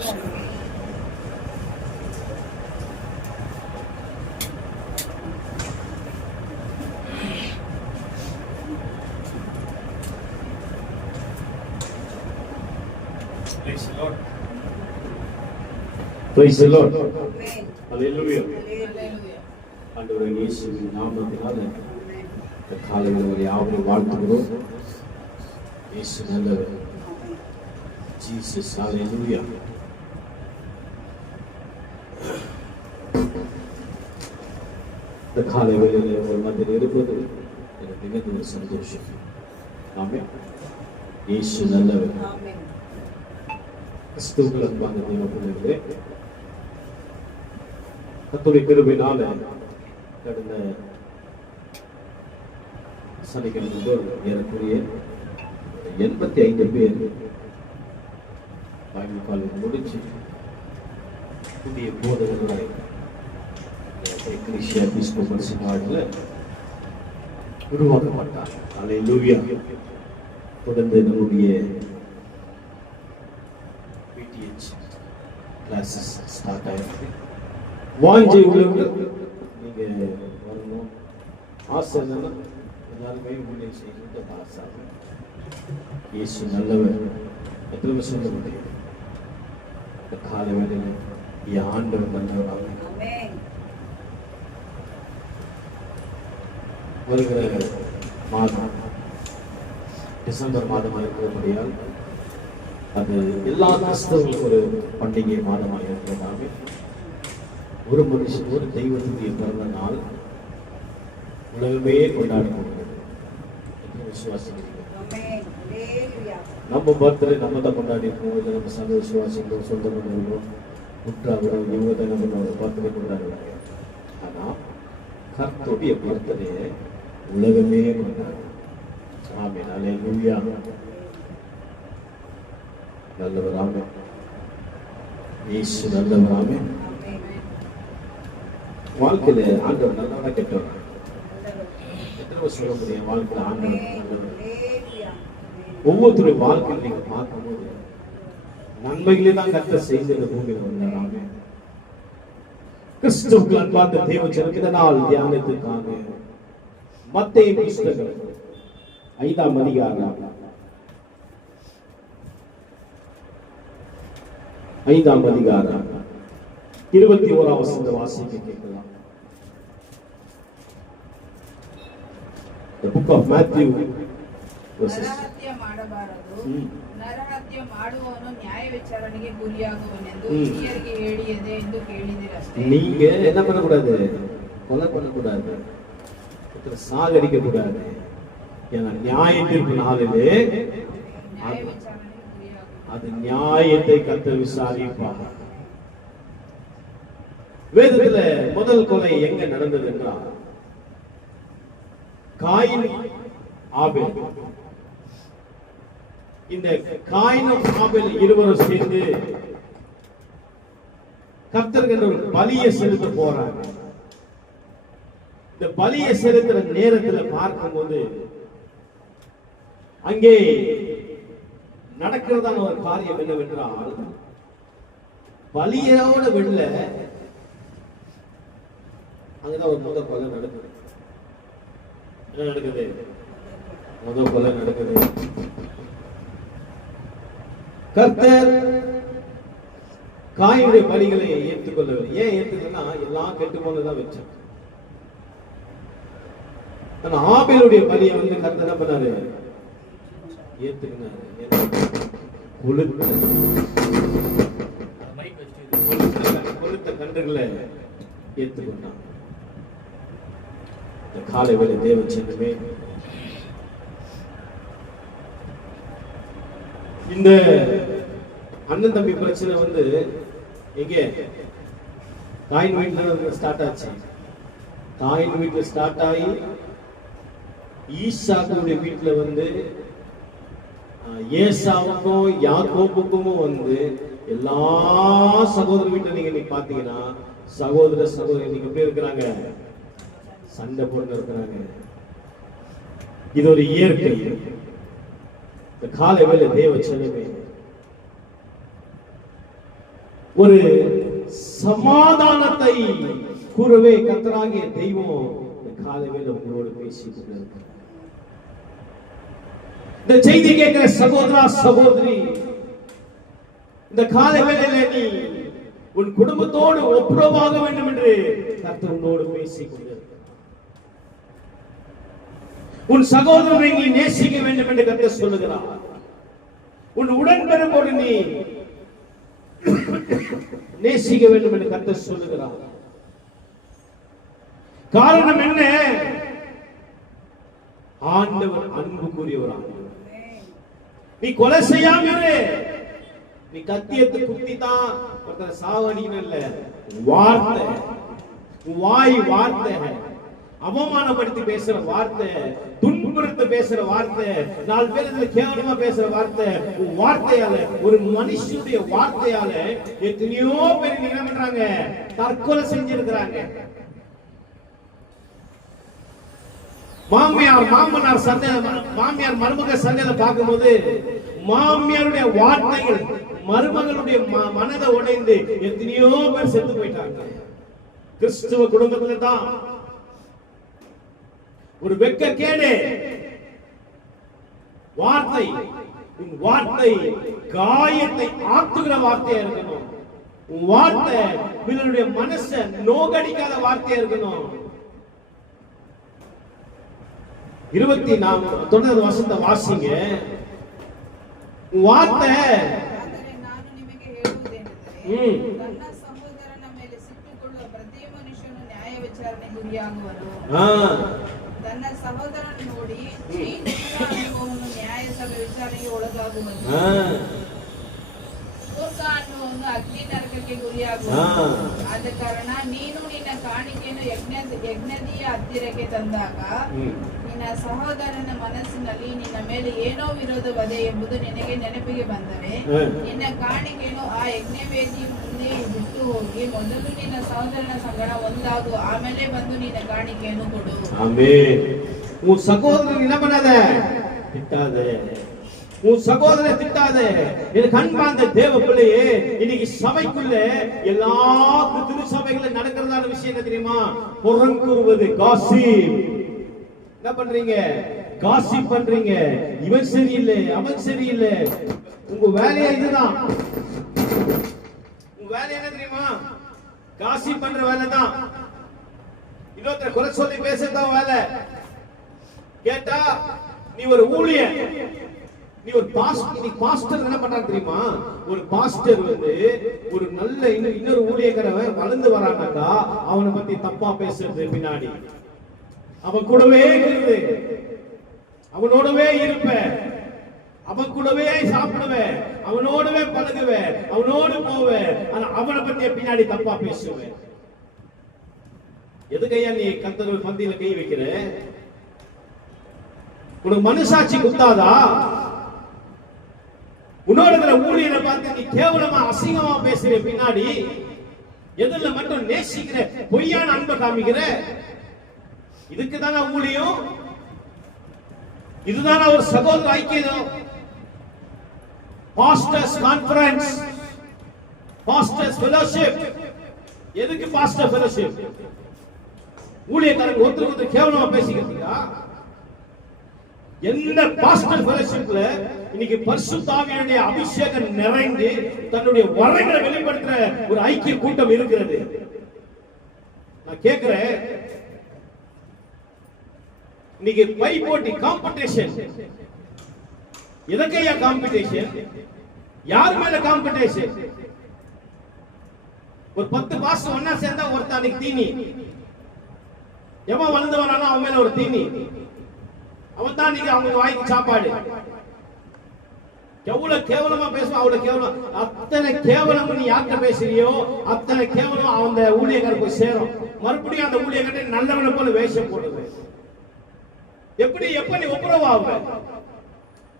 Praise the Lord. Praise the Lord. Hallelujah. ஆண்டவரே இயேசுவின் நாமத்தினால இந்த காலையில் ஒரு யாவரையும் வாழ்த்துகிறோம். இயேசு நல்லவர். ஜீசஸ் ஹalleluya. இந்த காலை வேளையில் ஒரு மத்தியில் இருப்பது எனக்கு மிகுந்த ஒரு சந்தோஷம். ஆமென். இயேசு நல்லவர். ஆமென். கிறிஸ்துவுக்குள் அன்பான தேவ பிள்ளைகளே, கர்த்தருடைய கிருபையினால கடந்த சனிக்கிழமை ஏறக்குறைய 85 பேர் பைபிள் காலேஜ் முடிச்சு புதிய போதகர்களாய் எக்லீசியா எபிஸ்கோபல் சினாடில் உருவாக்கப்பட்டார். ஹல்லேலூயா. தொடர்ந்து நம்முடைய கிளாஸஸ் ஸ்டார்ட் ஆயிருக்கு. வாஞ்சை உள்ளவர்கள் நீங்க வரணும். ஆசை என்னன்னா எல்லாருமே ஊழியம் செய்கின்ற ஆசை. இயேசு நல்லவர். எத்தனை சொல்ல முடியும்? இந்த காலை வேளையில் ஆண்டவர் நல்லவராக வருகிற மாதம் டிசம்பர் மாதமாக இருக்கிறபடியால் அது எல்லா கிறிஸ்தவர்களுக்கும் ஒரு பண்டிகை மாதமாக இருக்கிறதாவே ஒரு மனுஷன் ஒரு தெய்வத்துடைய பிறந்த நாள் உலகமே கொண்டாடப்படுகிறது. விசுவாசிக்கிறீங்க? நம்ம பர்த்டே நம்ம தான் கொண்டாடிருக்கோம். இல்லை நம்ம சந்த விசுவாசிக்கிறோம், சொந்த பண்ணுறோம், உற்றாகிறோம், இவங்க தான் நம்மளோட பர்த்டே கொண்டாடுறாங்க. ஆனால் கர்த்தருடைய பர்த்டே உலகமே கொண்டாடும். ஆமென். ஹல்லேலூயா. நல்லவர். ஆமென். இயேசு நல்லவர். ஆமென். வாழ்க்கையில ஆண்டவர் நல்லவரா கெட்டவரா? எத்தனை சொல்ல முடியும்? வாழ்க்கையில ஆண்டவர் நல்லவர். ஒவ்வொருத்தருடைய வாழ்க்கையில் நீங்க பார்க்கும்போது நன்மைகளே தான் கர்த்தர் செய்து இந்த பூமியில வந்தார். ஆமென். கிறிஸ்துவுக்குள் அன்பார்ந்த தேவஜனமே, இந்த நாள் தியானத்துக்காக மத்தேயு புத்தகம் 5ஆம் அதிகாரம் 5ஆம் அதிகாரம் 21ஆம் வசனத்தை வாசிக்க கேட்கலாம். The book of Matthew ನರಹತ್ಯ ಮಾಡಬಾರದು, ನರಹತ್ಯ ಮಾಡುವವನು ನ್ಯಾಯ ವಿಚಾರಣೆಗೆ ಗುರಿಯಾಗುವನೆಂದು ಹಿರಿಯರಿಗೆ ಹೇಳಿಯದೆ ಎಂದು ಕೇಳಿದಿರಷ್ಟೇ. நீங்க என்ன பண்ணக்கூடாது? கொலை பண்ணக்கூடாது, சாகடிக்க கூடாது. ஏன்னா நியாய தீர்ப்பு நாளிலே அது நியாயத்தை கர்த்தர் விசாரிப்பார். வேதத்துல முதல் கொலை எங்க நடந்தது என்றால் காயின் ஆபேல். இந்த காயினும் ஆபேல் இருவரும் சேர்ந்து கர்த்தருக்கு ஒரு பலியை செலுத்த போறாங்க. இந்த பலியை செலுத்துற நேரத்தில் பார்க்கும்போது அங்கே நடக்கிறதான ஒரு காரியம் என்னவென்றால், பலியோட வெளில அங்கதான் ஒரு முதல் கொலை நடக்குது. என்ன நடக்குது? முதல் கொலை நடக்குது. கர்த்தர் காயினுடைய பலிகளை ஏற்றுக்கொள்ளவில்லை. ஏன் ஏற்றுக்கலன்னா எல்லாம் கெட்டு போனதான் வச்சாங்க. ஆபேலுடைய பலியை கர்த்தர் என்ன பண்ணாரு? ஏத்துக்கினாரு. கொளுத்த கன்றுகளை ஏற்றுக்கொண்டான். இந்த காலை வேளை தேவ சின்னமே, இந்த அண்ணன் தம்பி பிரச்சனை எங்கே? காயின் வீட்டுல ஸ்டார்ட் ஆச்சு. காயின் வீட்டுல ஸ்டார்ட் ஆகி ஈசாக்குடைய வீட்டுல ஏசாவுக்கும் யாக்கோபுக்கும் எல்லா சகோதர வீட்டுல நீங்க பாத்தீங்கன்னா சகோதர நீங்க எப்படி இருக்கிறாங்க? சண்டை போட்டு இருக்கிறாங்க. இது ஒரு இயற்கை. இந்த காலை வேளை தேவ செலவே ஒரு சமாதானத்தை கூறவே கர்த்தராகிய தெய்வம் இந்த காலையில் உங்களோடு பேசிட்டு இருக்கிறார். இந்த செய்தி கேட்கிற சகோதரா சகோதரி, இந்த காலை வேளையிலே நீ உன் குடும்பத்தோடு ஒப்புரவாக வேண்டும் என்று கர்த்தர் உன்னோடு பேசிக் கொண்டிருக்கிறார். உன் சகோதரனை நீ நேசிக்க வேண்டும் என்று கர்த்தர் சொல்லுகிறார். உன் உடன்பிறப்போடு நீ நேசிக்க வேண்டும் என்று கர்த்தர் சொல்லுகிறார். காரணம் என்ன? ஆண்டவர் அன்பு கூறியவராக. நீ கொலை செய்யாம இரு. நீ கத்தியத்து குத்தி தான் ஒருத்தர் சாவடிக்கணும் இல்ல. வார்த்தை, வாய் வார்த்தை, அவமானப்படுத்தி பேசுற வார்த்தை, துன்புறுத்தி பேசுற வார்த்தை, 4 பேர் கேவலமா பேசுற வார்த்தை, வார்த்தையால, ஒரு மனுஷனுடைய வார்த்தையால எத்தனையோ பேர் என்ன பண்றாங்க? தற்கொலை செஞ்சிருக்கிறாங்க. மாமியார் மாமனார் சண்டையில, மாமியார் மருமக சண்டையில பார்க்கும்போது மாமியாருடைய வார்த்தைகள் மருமகளுடைய மனதை உடைந்து எத்தனையோ பேர் செத்து போயிட்டாங்க. கிறிஸ்துவ குடும்பத்துல தான் ஒரு வெக்க கேடு வார்த்தை. வார்த்தை காயத்தை ஆத்துகிற வார்த்தையா இருக்கணும். வார்த்தை பிறருடைய மனசை நோகடிக்காத வார்த்தையா இருக்கணும். 24 வருஷத்தை வாசிங்க. ವಾರ್ತೆ ಆದರೆ ನಾನು ನಿಮಗೆ ಹೇಳುವುದೇನೆಂದರೆ ತನ್ನ ಸಹೋದರನ ಮೇಲೆ ಸಿಟ್ಟುಕೊಳ್ಳುವ ಪ್ರತಿ ಮನುಷ್ಯನು ನ್ಯಾಯ ವಿಚಾರಣೆಗೆ ಗುರಿಯಾಗುವನು. ತನ್ನ ಸಹೋದರನ ನೋಡಿ ಅನ್ನುವವನು ನ್ಯಾಯ ಸಭೆ ವಿಚಾರಣೆಗೆ ಒಳಗಾಗುವನು. ಮೂರ್ಖ ಅನ್ನುವವನು ಅಗ್ನಿ ನರಕಕ್ಕೆ ಗುರಿಯಾಗುವನು. ಆದ ಕಾರಣ ನೀನು ನಿನ್ನ ಕಾಣಿಕೆಯನ್ನು ಯಜ್ಞದಿಯ ಹತ್ತಿರಕ್ಕೆ ತಂದಾಗ ನಿನ್ನ ಸಹೋದರನ ಮನಸ್ಸಿನಲ್ಲಿ ನಿನ್ನ ಮೇಲೆ ಏನೋ ವಿರೋಧವದೆ ಎಂಬುದು ನಿನಗೆ ನೆನಪಿಗೆ ಬಂದರೆ ನಿನ್ನ ಕಾಣಿಕೆಯನ್ನು ಆ ಯಜ್ಞವೇದಿ ಮುಂದೆ ಬಿಟ್ಟು ಹೋಗಿ ಮೊದಲು ನಿನ್ನ ಸಹೋದರನ ಸಂಗಡ ಒಂದಾಗು, ಆಮೇಲೆ ಬಂದು ನಿನ್ನ ಕಾಣಿಕೆಯನ್ನು ಕೊಡು. ಆಮೆನ್. உன் சகோதரன் என்ன பண்ணாத? திட்டாதே. உன் சகோதரனை திட்டாதே. இது கண்பார்ந்த தேவ பிள்ளையே, இன்னைக்கு சபைக்குள்ள எல்லா திருச்சபைகளில் நடக்கிறதான விஷயம் என்ன தெரியுமா? புறங்கூறுவது, காசிப். என்ன பண்றீங்க? காசிப் பண்றீங்க. இவன் சரியில்லை, அவன் சரியில்லை. உங்க வேலையா இதுதான். உங்க வேலை என்ன தெரியுமா? காசிப் பண்ற வேலை தான். இன்னொருத்தர் குறை சொல்லி பேசத்தான் வேலை. கேட்டா நீ ஒரு ஊழியர், நீ ஒரு பாஸ்டர் என்ன பண்றாங்க தெரியுமா? ஒரு பாஸ்டர் வந்து ஒரு நல்ல இன்னொரு ஊழியக்காரன் வளர்ந்து வரானாக்கா அவனை பத்தி தப்பா பேசுறது, பின்னாடி அவன் கூடவே இருந்து அவனோடவே இருப்ப, அவன் கூடவே சாப்பிடுவேன், அவனோடவே பழகுவேன், அவனோடு போவேன், ஆனா அவனை பத்தி பின்னாடி தப்பா பேசுவேன். எதுக்கையா நீ கர்த்தர் பந்தியில கை வைக்கிற? உனக்கு மனுசாட்சி குத்தாதா? உன்னோட ஊழியரை பார்த்து நீ கேவலமா அசிங்கமா பேசுற, பின்னாடி எதுல மட்டும் நேசிக்கிற, பொய்யான அன்பை காமிக்கிற. இதுக்குதான ஊழியம்? இதுதான ஒரு சகோதர ஐக்கியம்? Pastors conference, pastors fellowship. எதுக்கு பாஸ்டர் ஃபெலோஷிப்? ஊழியக்காரங்க ஒருத்தருக்கு கேவலமா பேசிக்கிறீங்களா? எந்த பாஸ்டர் ஃபெலோஷிப்ல இன்னைக்கு பரிசுத்த ஆவியானுடைய அபிஷேகம் நிறைந்து தன்னுடைய வரங்களை வெளிப்படுத்துற ஒரு ஐக்கிய கூட்டம் இருக்கிறது. நான் கேக்குறேன், இன்னைக்கு பை போட்டி காம்படிஷன். எதற்கையா காம்படிஷன்? யார் மேல காம்படிஷன்? ஒரு 10 பாஸ்டர் ஒன்னா சேர்ந்தா ஒருத்தன் அன்னைக்கு தீனி, எவன் வளர்ந்து வரானோ அவன் மேல ஒரு தீனி, அவன் தான் நீங்க அவங்க வாய்க்கு சாப்பாடு. எவ்வளவு கேவலமா பேசுவான், அவ்வளவு கேவலம். அத்தனை கேவலம் நீ யார்கிட்ட பேசுறியோ அத்தனை கேவலம் அந்த ஊழியக்காரர் போய் சேரும். மறுபடியும் அந்த ஊழியக்காரர் நல்லவனை போல வேஷம் போடுது. எப்படி எப்ப நீ ஒப்புரவாக?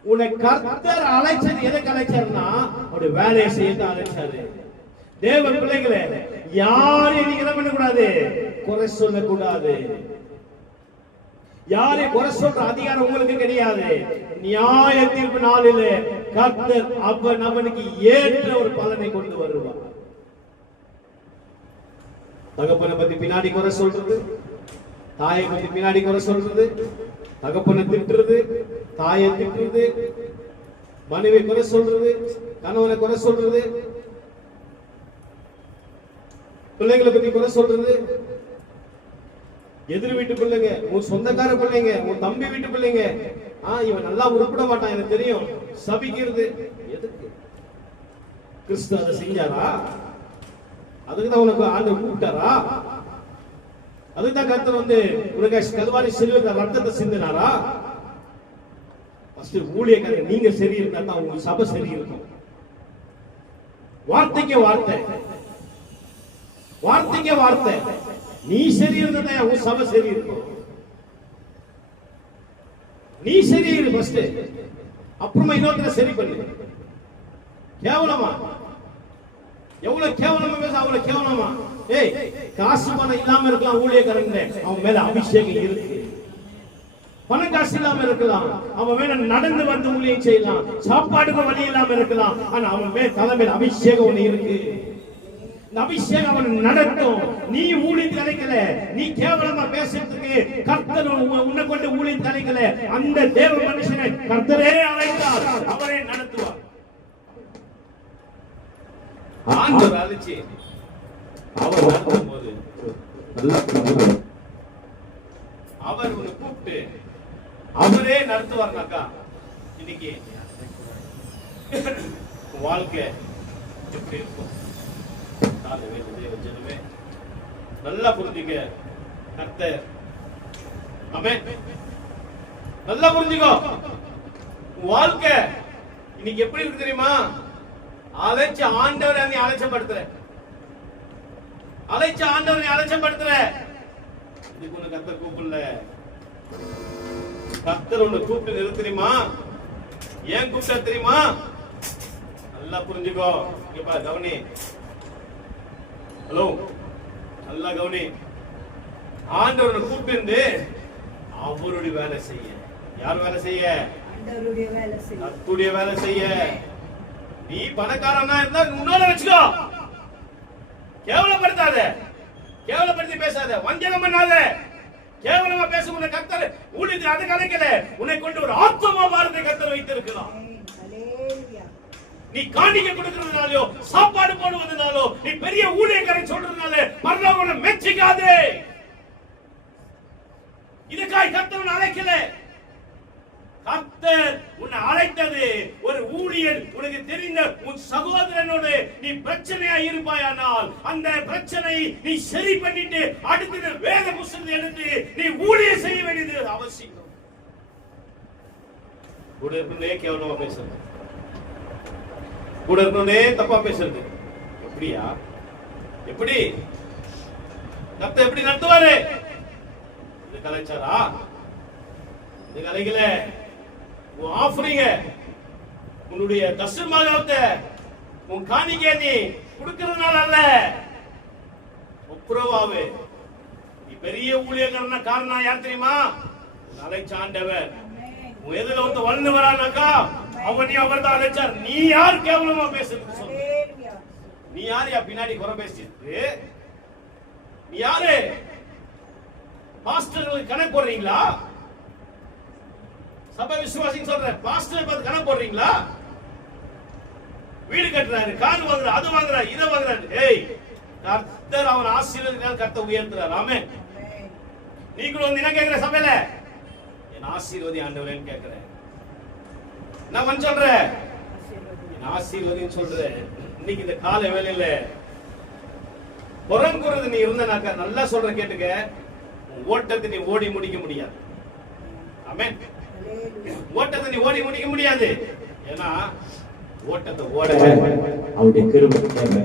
உன்னை கர்த்தர் அழைச்சது எதுக்கு அழைச்சாருன்னா அவருடைய வேலையை செய்யத்தான் அழைச்சாரு. தேவ பிள்ளைகளே, யாரையும் நீங்க என்ன பண்ணக்கூடாது? குறை சொல்லக்கூடாது. யாரையும் குறை சொல்ற அதிகாரம் உங்களுக்கு கிடையாது. நியாய தீர்ப்பு நாளிலே கர்த்தர் அவனுக்கு ஏற்ற ஒரு பலனை கொண்டு வருவார். தகப்பனை பத்தி பின்னாடி குறை சொல்றது, தாயை பத்தி பின்னாடி குறை சொல்றது, தகப்பனை திட்டுறது, தாயை திட்டுறது, மனைவி குறை சொல்றது, கணவனை குறை சொல்றது, பிள்ளைங்களை பத்தி குறை சொல்றது, எதிர் வீட்டு பிள்ளைங்க, உன் சொந்தக்கார பிள்ளைங்க, உன் தம்பி வீட்டு பிள்ளைங்க, இவன் நல்லா உருப்பிட மாட்டான் எனக்கு தெரியும், சபிக்கிறது. எதுக்கு? கிறிஸ்து அதை செஞ்சாரா? அதுக்குதான் உனக்கு ஆண்டவர் கூப்பிட்டாரா? அதுதான் கர்த்தர் உனக்கு கல்வாரி சிலுவையில ரத்தத்தை சிந்தினாரா? ஃபர்ஸ்ட் ஊழியக்காரங்க நீங்க சரி இருந்தா தான் உங்க சபை சரி இருக்கும். வார்த்தைக்கு வார்த்தை, வார்த்தைக்கு வார்த்தை. நீ சரி இருந்தா உன் சபை சரி இருக்கும். நீ சரி இரு ஃபர்ஸ்ட், அப்புறமா இன்னொருத்தரை சரி பண்ணு. கேவலமா? எவ்வளவு கேவலமா பேச, அவ்வளவு கேவலமா? ஏய், காசு பணம் இல்லாம இருக்கலாம் ஊழியக்காரங்க, அவன் மேல அபிஷேகம் இருக்கு. பணம் காசு இல்லாம இருக்கலாம், அவன் மேல நடந்து வந்து ஊழியம் செய்யலாம், சாப்பாடுக்கு வழி இல்லாம இருக்கலாம், ஆனா அவன் மேல தலைமையில அபிஷேகம் ஒண்ணு இருக்கு. இந்த அபிஷேகம் அவன் நடத்தும். நீ ஊழியம் கிடைக்கல, நீ கேவலமா பேசுறதுக்கு கர்த்தர் உன்னை கொண்டு ஊழியம் கிடைக்கல. அந்த தேவ மனுஷனை கர்த்தரே அழைத்தார், அவரே நடத்துவார். ஆண்டவர் அழைச்சி அவர் நடத்தும் போது அவர் உன்னை கூப்பிட்டு அவரே நடத்துவார்னாக்கா இன்னைக்கு வாழ்க்கை எப்படி இருக்கும்? ஜனமே நல்லா புரிஞ்சுக்க, கர்த்தர் ஆமென். நல்லா புரிஞ்சுக்கோ, வாழ்க்கை இன்னைக்கு எப்படி இருக்கு தெரியுமா? அழைச்ச ஆண்டவரை நீ அலட்சியப்படுத்துற, அழைச்ச ஆண்டவரை அலட்சியப்படுத்துற. இதுக்கு உனக்கு கர்த்தர் கூப்பிடல. கர்த்தர் உன்னை கூப்பிட்டு நிறுத்த தெரியுமா? ஏன் கூப்பிட்டா தெரியுமா? நல்லா புரிஞ்சுக்கோ. இங்க பாரு, கவனி. ஹலோ, நல்லா கவனி. ஆண்டவரை கூப்பிட்டு அவருடைய வேலை செய்ய. யார் வேலை செய்ய? கர்த்தருடைய வேலை செய்ய. நீ பணக்காரனா இருந்தா உன்னால வச்சுக்கோ. கேவலப்படுத்தாத, கேவலப்படுத்தி பேசாத, வஞ்சகம் பண்ணாத. கேவலமா பேச உன்னை கர்த்தர் ஊழியத்தை அதை கலைக்கல. உன்னை கொண்டு ஒரு ஆத்மா பாரத்தை கர்த்தர் வைத்திருக்கலாம். நீ காணிக்கை கொடுக்கிறதுனாலோ, சாப்பாடு போடுவதனாலோ, நீ பெரிய ஊழியக்காரன் சொல்றதுனால பரலோகம் மெச்சிக்காதே. இதுக்காய் கர்த்தர் உன்னை அழைக்கல. கர்த்தர் உன்னை அழைத்தது ஒரு ஊழியர். உனக்கு தெரிந்த உன் சகோதரனோடு நீ பிரச்சனையா இருப்பாயானால் அந்த பிரச்சனை நீ சரி பண்ணிட்டு அடுத்த வேத புஸ்தகத்தை எடுத்து நீ ஊழியம் செய்ய வேண்டியது அவசியம். கூட இருக்கே கேவலமா பேசுறது, கூட இருக்கே தப்பா பேசுறது. எப்படியா? எப்படி கர்த்தர் எப்படி நடத்துவாரு? இது கலைச்சாரா? இது கலைக்கல. உன் ஆஃபரிங்க, உன்னுடைய தசமாகத்தை, உன் காணிக்கை நீ கொடுக்கிறதுனால அல்ல, ஒப்புரவாவே. நீ பெரிய ஊழியக்காரனா காரணம் யார் தெரியுமா? அழைச்ச ஆண்டவர். உன் எதிர ஒருத்த வளர்ந்து வரானாக்கா அவன் அவர் தான் அழைச்சார். நீ யார் கேவலமா பேசுறது சொல்லு? நீ யார் பின்னாடி குறை பேசிட்டு? நீ யாரு? பாஸ்டர்களுக்கு கணக்கு போடுறீங்களா? சபை விசுவாசிங்க சொல்ற பாஸ்டர் பார்த்து கணக்கு போடுறீங்களா? வீடு கட்டுறாரு, கார் வாங்குறாரு, அது வாங்குறாரு, இதை வாங்குறாரு. ஏய், கர்த்தர் அவன் ஆசீர்வதிக்கிறார், கர்த்தர் உயர்த்துறார். ஆமென். நீங்களும் என்ன கேக்குற சபையில? என் ஆசீர்வதி ஆண்டவரேன்னு கேக்குற. நான் சொல்ற என் ஆசீர்வதின்னு சொல்ற. இன்னைக்கு இந்த கால வேலையில புறங்குறது நீ இருந்தனாக்கா நல்லா சொல்ற கேட்டுக்க, ஓட்டத்தை நீ ஓடி முடிக்க முடியாது. ஆமென். ஓட்டத்தை நீ ஓடி முடிக்க முடியாது. ஏன்னா ஓட்டத்தை ஓட அவருடைய கிருபை தேவை.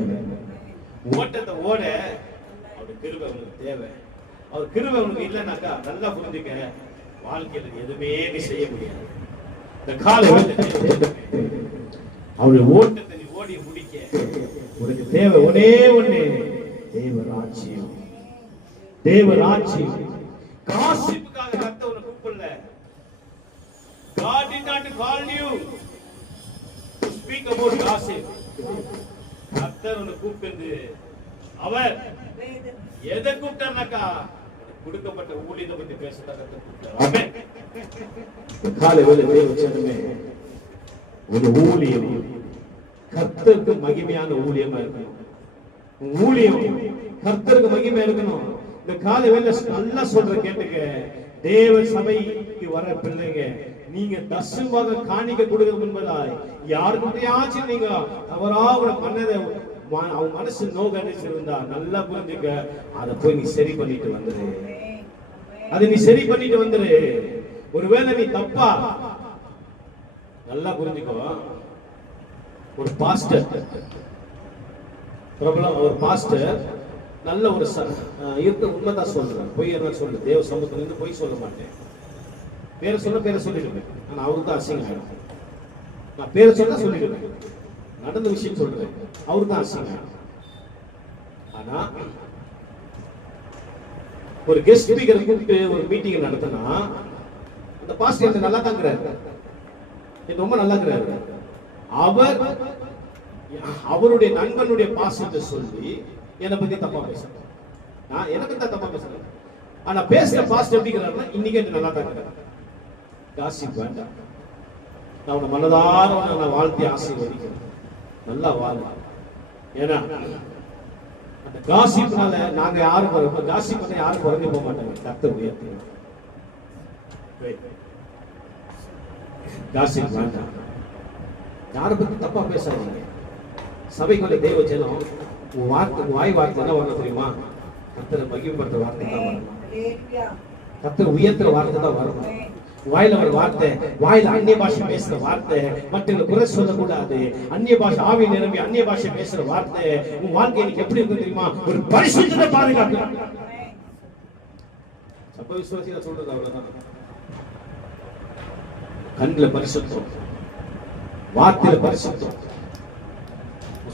ஓட்டத்தை ஓட அவருடைய கிருபை உனக்கு தேவை. அவர் கிருபை உனக்கு இல்லைனாக்கா நல்லா புரிஞ்சுக்க, வாழ்க்கையில எதுவுமே நீ செய்ய முடியாது. இந்த காலம் அவருடைய ஓட்டத்தை நீ ஓடி முடிக்க உனக்கு தேவை ஒரே ஒண்ணு, தேவராஜ்யம். தேவராஜ்யம். காசிப்புக்காக கர்த்தர் உன்னை கூப்பிடல. God did not call you to speak about gossip. கர்த்தர் உன்னை கூப்பிட்டு அவர் எதை கூப்பிட்டாருனாக்கா கொடுக்கப்பட்ட ஊழியத்தை பத்தி பேசுறதாக கூப்பிட்டாரு. காலை வேலை வச்சதுமே ஒரு ஊழியம் கர்த்தருக்கு மகிமையான ஊழியமா இருக்கணும். ஊழியம் கர்த்தருக்கு மகிமையா இருக்கணும். இந்த காலை வேலை நல்லா சொல்ற கேட்டுக்க, தேவ சபைக்கு வர பிள்ளைங்க, நீங்க தசமாக காணிக்க கொடுக்கணும் என்பதாய் யாருக்கிட்டையாச்சும் நீங்க தவறா ஒரு பண்ணதை அவன் மனசு நோகடிச்சிருந்தா நல்லா புரிஞ்சுக்க, அதை போய் நீ சரி பண்ணிட்டு வந்துரு. அதை நீ சரி பண்ணிட்டு வந்துரு. ஒருவேளை நீ தப்பா, நல்லா புரிஞ்சுக்கோ, ஒரு பாஸ்டர் பிரபலம், ஒரு பாஸ்டர் நல்ல ஒரு இருக்க உண்மைதான் சொல்றேன், பொய் என்ன சொல்லு, தேவ சமூகத்துல இருந்து பொய் சொல்ல மாட்டேன். பேரை சொல்லிடுவேன், ஆனா அவருக்கு தான் அசிங்கம் ஆயிடும். நான் பேரை சொல்ல சொல்லிடுவேன், நடந்த விஷயம் சொல்றேன், அவருக்கு தான் அசிங்கம். ஆனா ஒரு கெஸ்ட் ஸ்பீக்கரை கூப்பிட்டு ஒரு மீட்டிங் நடத்தினா அந்த பாஸ்டர் நல்லா தாங்கிறாரு, ரொம்ப நல்லா இருக்கிறாரு. அவர் அவருடைய நண்பனுடைய பாஸ்டர்ட்ட சொல்லி என்னை பத்தி தப்பா பேசுறேன், நான் எனக்கு தான் தப்பா பேசுறேன். ஆனா பேசுற பாஸ்டர் எப்படிங்கிறாருன்னா இன்னைக்கு நல்லா தாங்கிறாரு. காசிப் வேண்டாம், நான் உன்னை மனதார நான் வாழ்த்தி ஆசீர்வதிக்கிறேன், நல்லா வாழ. ஏன்னா அந்த காசிப்னால நாங்க யாரும் காசிப் பண்ண யாரும் குறைஞ்சு போக மாட்டாங்க. கர்த்தர் உயர்த்தி காசிப் வேண்டாம், யாரை பத்தி தப்பா பேசாதீங்க. சபைக்குள்ள தெய்வ ஜனம் வாய் வார்த்தை என்ன வரணும் தெரியுமா? கர்த்தரை மகிமைப்படுத்துற வார்த்தை தான் வரணும், கர்த்தரை உயர்த்துற வார்த்தை தான் வரணும். வாயில ஒரு வார்த்தை, வாயில அந்நிய பாஷை பேசுற வார்த்தை, மற்றவங்க குறை சொல்லக்கூடாது. அந்நிய பாஷை ஆவி நிரம்பி அந்நிய பாஷை பேசுற வார்த்தை உன் வாழ்க்கை எனக்கு எப்படி இருக்கு தெரியுமா? ஒரு பரிசுத்தத்தை பாதுகாப்பு. சபை விசுவாசியா சொல்றது அவ்வளவுதான். கண்ணுல பரிசுத்தம், வார்த்தையில பரிசுத்தம்,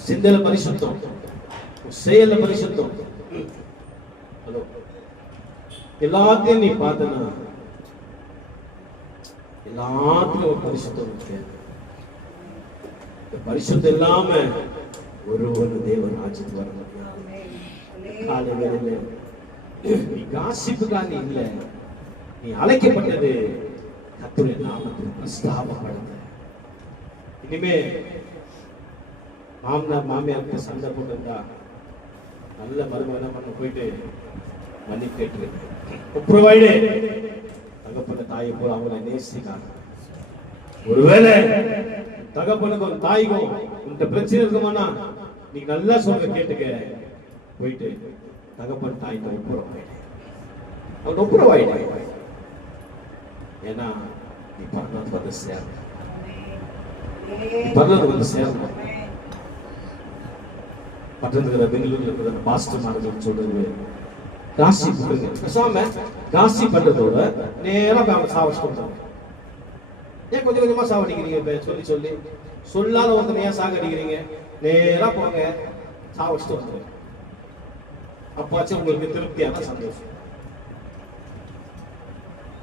சிந்தல பரிசுத்தம், செயல பரிசுத்தம். எல்லாத்தையும் நீ பார்த்தனா எல்லாத்துக்கும் ஒரு பரிசுத்தம் இருக்கு. இந்த பரிசுத்தம் இல்லாம ஒரு தேவ ராஜ்யத்துக்கு வர முடியாது. நீ காசிப்புக்கா நீ இல்ல, நீ அழைக்கப்பட்டது கர்த்தருடைய நாமத்தில் பிரஸ்தாபப்படுத்த. இனிமே மாமனார் மாமியாருக்கு சண்டை போட்டிருந்தா நல்ல மருமகனா பண்ண போயிட்டு மன்னிப்பு கேட்டு ஒப்புரவாயிடு. தகப்பன தாயை போல அவங்களை நேசிக்காங்க. ஒருவேளை தகப்பனுக்கு ஒரு தாய்க்கும் உன்கிட்ட பிரச்சனை இருக்குமானா நீ நல்லா சொல்ற கேட்டுக்க, போயிட்டு தகப்பன் தாய்க்கு ஒப்புரவாயிடு, அவன் ஒப்புரவாயிடு. ஏன்னா நீ பரலோகத்துக்கு வந்து சேரணும், பரலோகத்துக்கு வந்து சேரணும். பட்டணத்துல பெங்களூர்ல இருக்கிற பாஸ்டர் மார்கள் சொல்றது, காசி கொடுங்க பேசாம காசி பண்றதோட நேரம் சாவடிச்சு. ஏன் கொஞ்சம் கொஞ்சமா சாவடிக்கிறீங்க? சொல்லி சொல்லி சொல்லாத ஒருத்தனை ஏன் சாகடிக்கிறீங்க? நேரா போங்க, சாவடிச்சுட்டு வந்துடுங்க. அப்பாச்சும் உங்களுக்கு திருப்தியான சந்தோஷம்.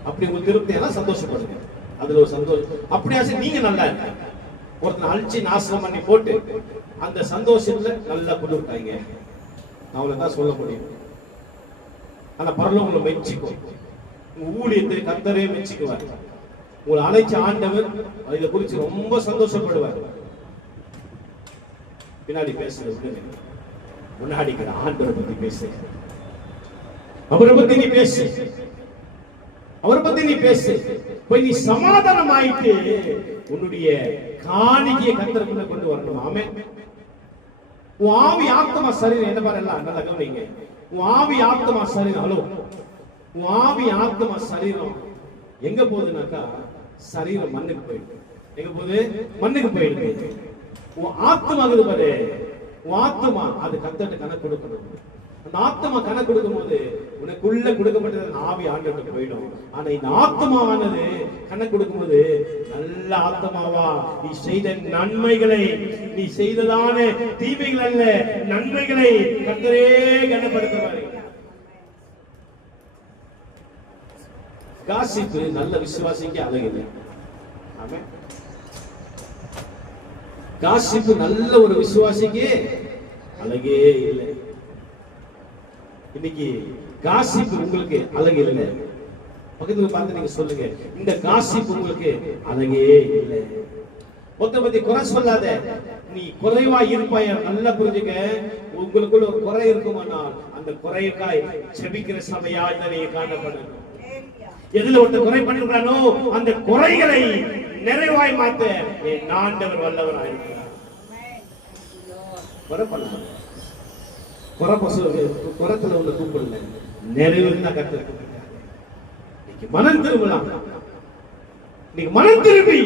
அப்படி உங்களுக்கு திருப்தியான சந்தோஷப்படுங்க, அதுல ஒரு சந்தோஷம். அப்படியாச்சும் நீங்க நல்லா இருக்க. ஒருத்தனை அழிச்சு நாசனம் பண்ணி போட்டு அந்த சந்தோஷத்துல நல்லா கொடுத்தாங்க, அவ்வளவுதான் சொல்ல முடியும். ஆனா பரலோகம் உங்களை மெச்சிக்கும், உங்க ஊழியத்தை கர்த்தரே மெச்சிக்குவார். உங்களை அழைச்ச ஆண்டவர் இதை குறிச்சு ரொம்ப சந்தோஷப்படுவார். பின்னாடி பேசுறது முன்னாடி ஆண்டவரை பத்தி பேசு, அவரை பத்தி நீ பேசு, அவரை பத்தி நீ பேசு. போய் நீ சமாதானம் ஆயிட்டு உன்னுடைய காணிக்கையை கர்த்தருக்குள்ள கொண்டு வரணும். ஆமென். உன் ஆவி ஆத்மா சரீரம் என்ன பாரு எல்லாம் நல்லா கவனிங்க. உன் ஆவி ஆத்மா சரீரம், ஹலோ, உன் ஆவி ஆத்மா சரீரம் எங்க போகுதுனாக்கா சரீரம் மண்ணுக்கு போயிடுது. எங்க போகுது? மண்ணுக்கு போயிடுது. உன் ஆத்மா ஆகுது பாரு, உன் ஆத்மா அது கர்த்தர்ட்ட கணக்கு கொடுக்கணும். அந்த ஆத்மா கணக்கு கொடுக்கும் போது உனக்குள்ள கொடுக்கப்பட்டது ஆவி ஆண்டவர்கிட்ட போயிடும். ஆனா இந்த ஆத்மாவானது கணக்கு கொடுக்கும் போது நல்ல ஆத்மாவா நீ செய்த நன்மைகளை, நீ செய்ததான தீமைகள் அல்ல நன்மைகளை கர்த்தரே கனப்படுத்துவார். காசிப்பு நல்ல விசுவாசிக்கு அழகில்லை. ஆமென். காசிப்பு நல்ல ஒரு விசுவாசிக்கு அழகே இல்லை. இன்னைக்கு காசிப் உங்களுக்கு அழகு இல்லை. பக்கத்துல பார்த்து நீங்க சொல்லுங்க, இந்த காசிப் உங்களுக்கு அழகே இல்லை. ஒருத்த பத்தி குறை சொல்லாத. நீ குறைவா இருப்பாய, நல்லா புரிஞ்சுக்க. உங்களுக்குள்ள ஒரு குறை இருக்குமானால் அந்த குறைக்காய் ஜெபிக்கிற சபையா நீங்க காணப்படணும். எதுல ஒருத்த குறை பண்ணிருக்கானோ அந்த குறைகளை நிறைவாய் மாத்த என் ஆண்டவர் வல்லவராய் இருக்கிறார். குறை பண்ணலாம், குறத்துல உள்ள கூப்பிடல, நிறைவு தான் கத்து. மனம் திரும்பலாம். நீங்க மனம் திரும்பி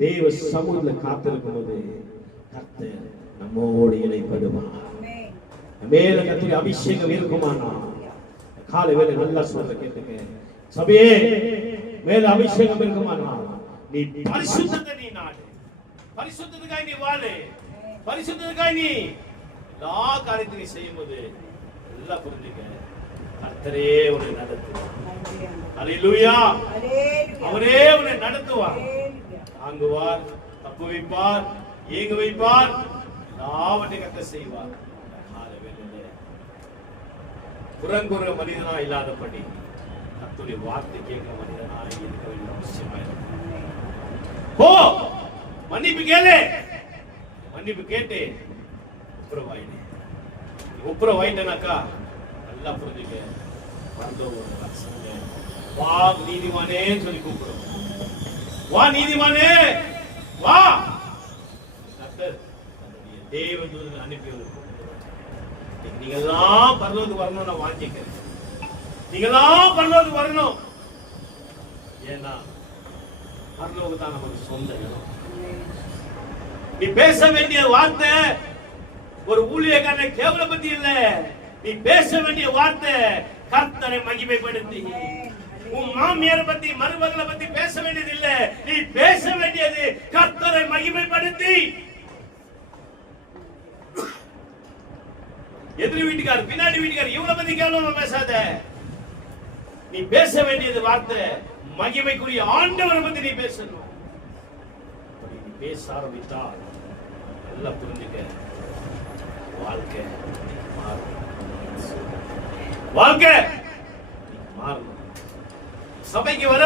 தேவ சமூகத்துல காத்திருக்கும் போது கர்த்தர் நம்மோடு இணைப்படுவார். மேல கர்த்தருடைய அபிஷேகம் இருக்குமானா காலை வேலை நல்லா சொல்ல கேட்டுங்க. சபையே, மேல அபிஷேகம் இருக்குமானா நீ பரிசுத்தத்தை நீ நாடு, பரிசுத்தத்துக்காய் நீ வாழு, பரிசுத்தத்துக்காய் நீ எல்லா காரியத்தையும் செய்யும் போது நல்லா புரிஞ்சுக்க, கர்த்தரே உன்னை நடத்துவார். அல்லேலூயா. அவரே உன்னை நடத்துவார், தாங்குவார், தப்பு வைப்பார், ஏங்க வைப்பார், எல்லாவற்றையும் கர்த்தர் செய்வார். புறங்குற மனிதனா இல்லாதபடி கர்த்தருடைய வார்த்தை கேட்கிற மனிதனா இருக்க வேண்டிய அவசியமா இருக்கு. போ, மன்னிப்பு கேளு. மன்னிப்பு கேட்டு ஒப்புரவாயிடு. ஒப்புரவாயிட்டனாக்கா நல்லா புரிஞ்சுக்க, வா நீதிமானே சொல்லி கூப்பிடும். வா நீதிமானே வா. கர்த்தர் தேவதூதனை அனுப்பி நீங்க தான் பரலோகத்துக்கு வரணும். நான் வாஞ்சிக்கிறேன், நீங்க தான் பரலோகத்துக்கு வரணும். ஏன்னா பரலோகம் தான் நமக்கு சொந்த இடம். நீ பேச வேண்டிய வார்த்தை ஒரு ஊழியக்காரனை கேவலப்படுத்தி இல்ல, நீ பேச வேண்டிய வார்த்தை கர்த்தரை மகிமைப்படுத்தி. உன் மாமியாரை பத்தி மருமகளை பத்தி பேச வேண்டியது இல்ல, நீ பேச வேண்டியது கர்த்தரை மகிமைப்படுத்தி. எதிரி வீட்டுக்காரர், பின்னாடி வீட்டுக்காரர், இவனை பத்தி கேவலமா பேசாத. நீ பேச வேண்டியது வார்த்தை மகிமைக்குரிய ஆண்டவரை பத்தி நீ பேசணும். நீ பேச ஆரம்பித்தால் நல்லா புரிஞ்சுக்க, வாழ்க்கை மாறும். வாழ்க்கை மாறும். சபைக்கு வர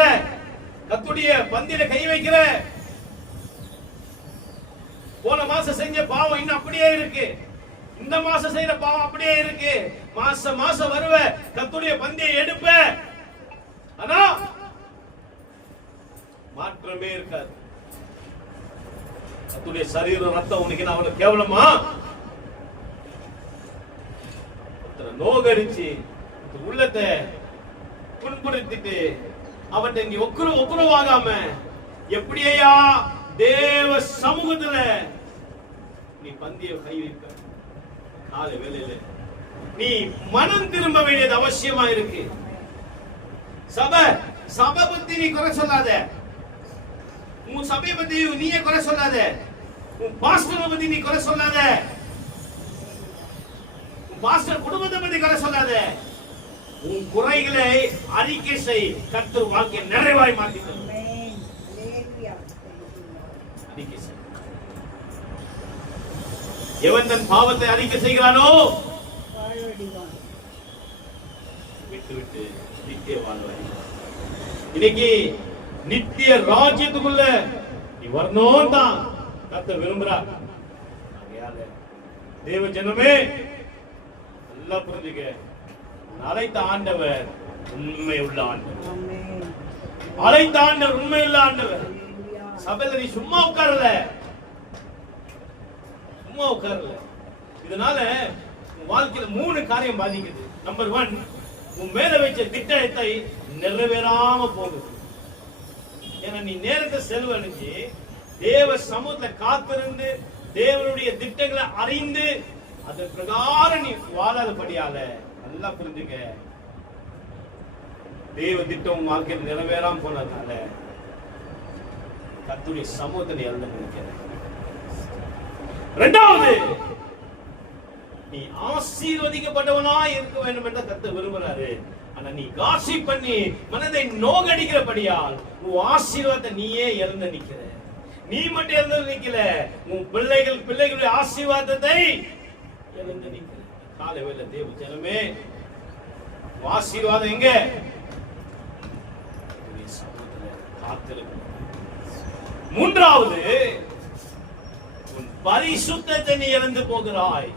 கர்த்தருடைய பந்தியில கை வைக்கிற, போன மாசம் செஞ்ச பாவம் இன்னும் அப்படியே இருக்கு, இந்த மாசம் செய்யற பாவம் அப்படியே இருக்கு. மாசம் வருவ கர்த்தருடைய பந்தியை எடுப்ப, ஆனா மாற்றமே இருக்காது. கர்த்தருடைய சரீரம் ரத்தம் உனக்கு நான் அவனுக்கு கேவலமா? நோகடிச்சு உள்ளத்தை புண்படுத்திட்டு அவற்றை நீ ஒப்புரவாகாம எப்படியா தேவ சமூகத்துல நீ பந்திய கை வைப்ப. காலை வேளையில நீ மனம் திரும்ப வேண்டியது அவசியமா இருக்கு. சபை பத்தி நீ குறை சொல்லாத, உன் சபையை பத்தி நீயே குறை சொல்லாத, உன் பாஸ்டரை பத்தி நீ குறை சொல்லாத, உன் பாஸ்டர் குடும்பத்தை பத்தி குறை சொல்லாத. உன் குறைகளை அறிக்கை செய், கர்த்தர் வாழ்க்கையை நிறைவாய் மாற்றி தரும். எவன் தன் பாவத்தை அறிக்கை செய்கிறானோ விட்டு விட்டு நித்திய வாழ்வாய். இன்னைக்கு நித்திய ராஜ்யத்துக்குள்ள நீ வரணும் தான் கர்த்தர் விரும்புறார். தேவ ஜனமே நல்லா புரிஞ்சுக்க, அழைத்த ஆண்டவர் உண்மை உள்ள ஆண்டவர். அழைத்த ஆண்டவர் உண்மை உள்ள ஆண்டவர். சபையில நீ சும்மா உட்காரல. இதனால உன் வாழ்க்கையில 3 காரியம் பாதிக்குது. நம்பர் 1, உன் மேல வச்ச திட்டத்தை நிறைவேறாம போகுது. ஏன்னா நீ நேரத்தை செலவழிச்சு தேவ சமூகத்துல காத்திருந்து தேவனுடைய திட்டங்களை அறிந்து அதன் பிரகாரம் நீ வாழாதபடியால நல்லா புரிஞ்சுக்க, தேவ திட்டம் வாழ்க்கையில் நிறைவேறாம போனதுனால கர்த்தருடைய சமூகத்தை நீ இழந்து நினைக்கிற. 2வது, நீ ஆசீர்வதிக்கப்பட்டவனா இருக்க வேண்டும் என்று கர்த்தர் விரும்புறாரு. ஆனா நீ காசிப் பண்ணி மனதை நோகடிக்கிறபடியால் உன் ஆசீர்வாதத்தை நீயே இழந்து நிக்கிற. நீ மட்டும் இழந்து நிக்கல, உன் பிள்ளைகளுடைய ஆசீர்வாதத்தை இழந்து நிக்கிற. காலைவேளை தேவ ஜனமே, ஆசீர்வாதம் எங்க? காத்திருக்கணும். மூன்றாவது, உன் பரிசுத்தத்தை நீ இழந்து போகிறாய்.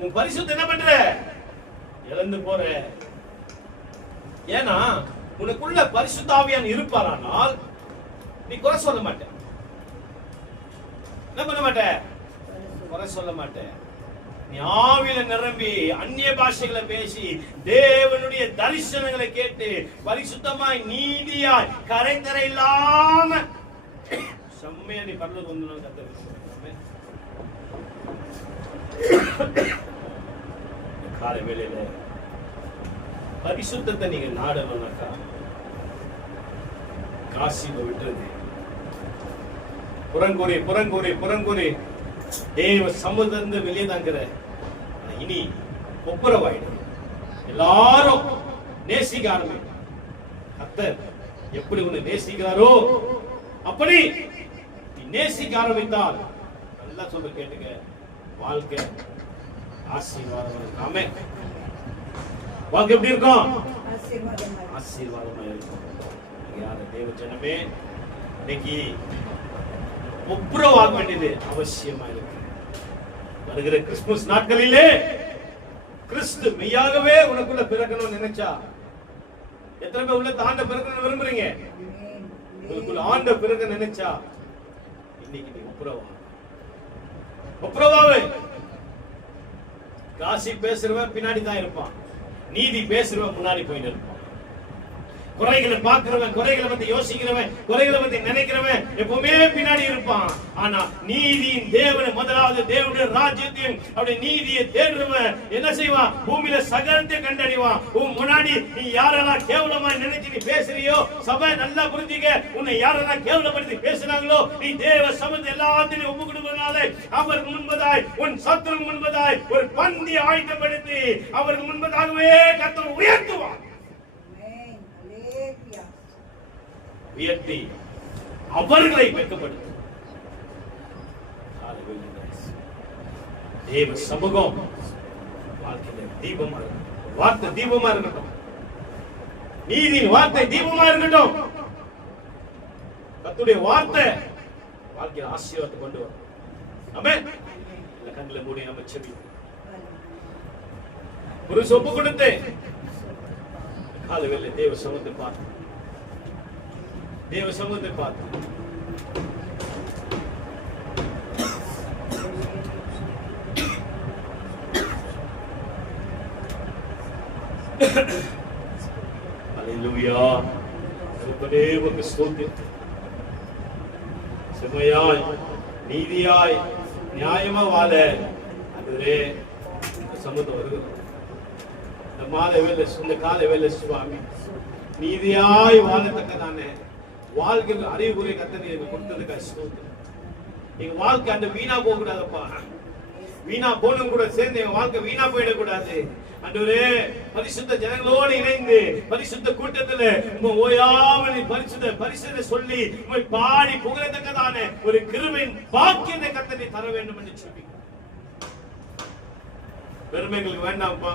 உன் பரிசுத்தம் என்ன பண்ற? இழந்து போற. ஏன்னா உனக்குள்ள பரிசுத்த ஆவியானவர் இருப்பாரானால் நீ குறை சொல்ல மாட்ட. என்ன பண்ண மாட்ட? குறை சொல்ல மாட்ட. நீ ஆவியில நிரம்பி அந்நிய பாஷைகளை பேசி தேவனுடைய தரிசனங்களை கேட்டு பரிசுத்தமாய் நீதியாய் கரைந்தரை இல்லாம செம்மையா நீ பரலோகம் வந்து கத்த காலை வேளையில பரிசுத்தத்தை நீங்க நாடணும்னாக்கா காசியை விட்டுறது. புறங்கூறி புறங்கூறி புறங்கூறி தேவ சமுதிரந்து வெளியே தாங்கிற இனி ஒப்புரவாயிடும். எல்லாரும் நேசிக்க ஆரம்பிக்கும். கர்த்தர் எப்படி உன்னை நேசிக்கிறாரோ அப்படி நீ நேசிக்க ஆரம்பித்தால் நல்லா சொல்ல கேட்டுக்க, வாழ்க்கை ஆசீர்வாதம் இருக்கும். ஆமென். வாழ்க்கை எப்படி இருக்கும்? ஆசீர்வாதமா இருக்கும். யாரு தேவ ஜனமே, இன்னைக்கு ஒப்புரவாக வேண்டியது அவசியமா இருக்கு. வருகிற கிறிஸ்துமஸ் நாட்களிலே கிறிஸ்து மெய்யாகவே உனக்குள்ள பிறக்கணும்னு நினைச்சா, எத்தனை பேர் உள்ள ஆண்ட பிறக்கணும்னு விரும்புறீங்க? உனக்குள்ள ஆண்ட பிறக்க நினைச்சா இன்னைக்கு நீ ஒப்புரவாவே. காசி பேசுறவன் பின்னாடி தான் இருப்பான், நீதி பேசுறவன் முன்னாடி போயிட்டு இருப்பான். குறைகளை பார்க்கிறவன், குறைகளை பத்தி யோசிக்கிறவன், குறைகளை பத்தி நினைக்கிறவன் எப்பவுமே பின்னாடி இருப்பான். ஆனா நீதியின் தேவனை, முதலாவது தேவனுடைய ராஜ்யத்தையும் அவருடைய நீதியை தேடுறவன் என்ன செய்வான்? பூமியில சகலத்தை கண்டறிவான். உன் முன்னாடி நீ யாரெல்லாம் கேவலமா நினைச்சு நீ பேசுறியோ, சபை நல்லா புரிஞ்சுக்க, உன்னை யாரெல்லாம் கேவலப்படுத்தி பேசுறாங்களோ, நீ தேவ சமத்தை எல்லாத்தையும் ஒப்பு கொடுப்பதனால அவருக்கு முன்பதாய், உன் சத்துரு முன்பதாய் ஒரு பந்தி ஆயத்தப்படுத்தி அவருக்கு முன்பதாகவே கர்த்தர் உயர்த்துவான். உயர்த்தி அவர்களை வெட்கப்படுத்தும். தேவ சமூகம் வாழ்க்கையில தீபமா இருக்கட்டும். வார்த்தை தீபமா இருக்கட்டும். நீதியின் வார்த்தை தீபமா இருக்கட்டும். கர்த்தருடைய வார்த்தை வாழ்க்கையில ஆசீர்வாதத்தை கொண்டு வரும். ஆமென். இந்த கண்களை மூடி நம்ம செபிப்போம். ஒரு சொப்பு கொடுத்து காலைவேளை தேவ சமூகத்தை பார்த்து, தேவ சமூகத்தை பார்த்து அல்லேலூயா. உமக்கு ஸ்தோத்திரம். செம்மையாய் நீதியாய் நியாயமா வாழ அதுவே சமூகம் வருகிறது. இந்த மாத வேலை, இந்த கால வேலை சுவாமி நீதியாய் வாழத்தக்கதானே வாழ்க்கை அறிவுரை கத்தனை கொடுத்ததுக்கு ஸ்தோத்திரம். எங்க வாழ்க்கை அந்த வீணா போக கூடாதப்பா. வீணா போனும் கூட சேர்ந்து எங்க வாழ்க்கை வீணா போயிடக்கூடாது. ஆண்டவரே, பரிசுத்த ஜனங்களோடு இணைந்து பரிசுத்த கூட்டத்துல உங்க ஓயாமல் பரிசுத்த சொல்லி உங்களை பாடி புகழத்தக்கதான ஒரு கிருபையின் பாக்கியத்தை கர்த்தரை தர வேண்டும் என்று சொல்லுங்க. பெருமைகளுக்கு வேண்டாம்ப்பா.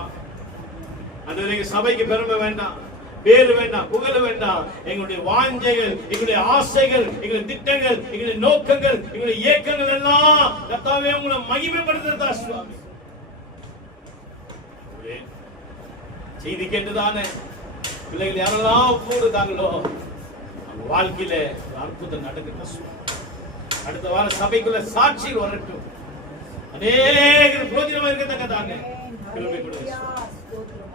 ஆண்டவரே, சபைக்கு பெருமை வேண்டாம், பேரு வேண்டாம், புகழ வேண்டாம். எங்களுடைய வாஞ்சைகள், எங்களுடைய ஆசைகள், எங்களுடைய திட்டங்கள், எங்களுடைய நோக்கங்கள், எங்களுடைய இயக்கங்கள் எல்லாம் கர்த்தாவே உங்களை மகிமைப்படுத்துறதா சுவாமி. செய்தி கேட்டுதானே பிள்ளைகள் யாரெல்லாம் போடுதாங்களோ அவங்க வாழ்க்கையில அற்புதம் நடக்கட்டும். அடுத்த வாரம் சபைக்குள்ள சாட்சிகள் வரட்டும். அநேக பிரோஜனமா இருக்கத்தக்கதானே கிருபை கொடுங்க.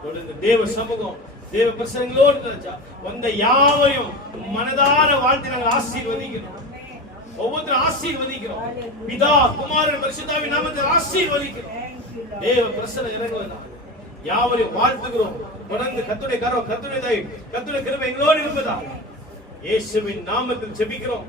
தொடர்ந்து தேவ சமூகம், தேவ பிரசங்களோடு வந்த யாவையும் மனதார வாழ்த்து நாங்கள் ஆசீர்வதிக்கிறோம். ஒவ்வொருத்தரும் ஆசீர்வதிக்கிறோம். பிதா, குமாரன், பரிசுத்தாவின் நாமத்தில் ஆசீர்வதிக்கிறோம். தேவ பிரசன்னம் இறங்குவதாக யாவரையும் வாழ்த்துகிறோம். தொடர்ந்து கர்த்தருடைய கரம், கர்த்தருடைய தயவு, கர்த்தருடைய கிருபை எங்களோடு இருப்பதாக இயேசுவின் நாமத்தில் ஜெபிக்கிறோம்.